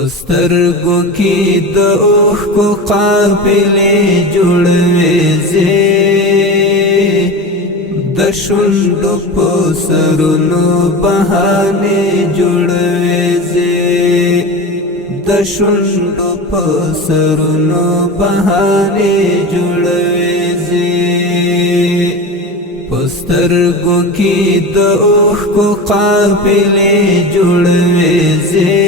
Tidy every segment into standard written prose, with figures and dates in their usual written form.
پسترگو کی د اوښکو قافلې جوړوي زه د شونډو په سرونو بهانې جوړوي زه د شونډو په سرونو بهانې جوړوي زه پسترگو کی د اوښکو قافلې جوړوي زه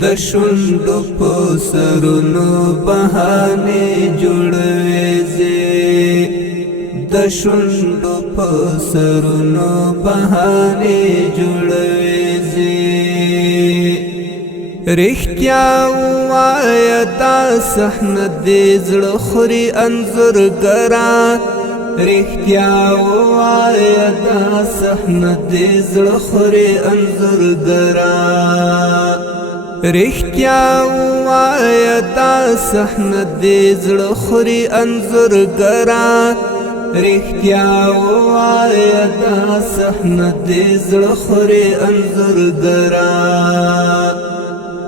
د شونډو په سرونو بهانې جوړوي زه د شونډو په سرونو بهانې جوړوي زه رښتیا ووایه دا صحنه دې زړه خوري انځورګره رښتیا ووایه دا صحنه دې زړه خوري انځورګره رښتیا ووایه دا صحنه دې زړه خوري انځورګره رښتیا ووایه دا صحنه دې زړه خوري انځورګره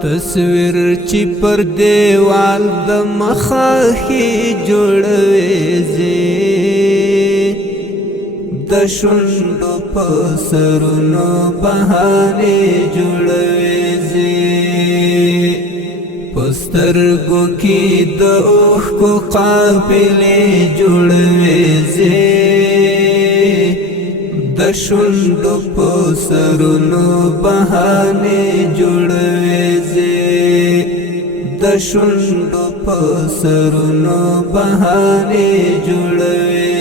تصویر چې پر دیوال د مخاخي جوړوي زه د شونډو په سرونو بهانې جوړوي زه پسترگو کی د اوښکو قافلې جوړوي زه د شونډو په سرونو بهانې جوړوي زه د شونډو په سرونو بهانې جوړوي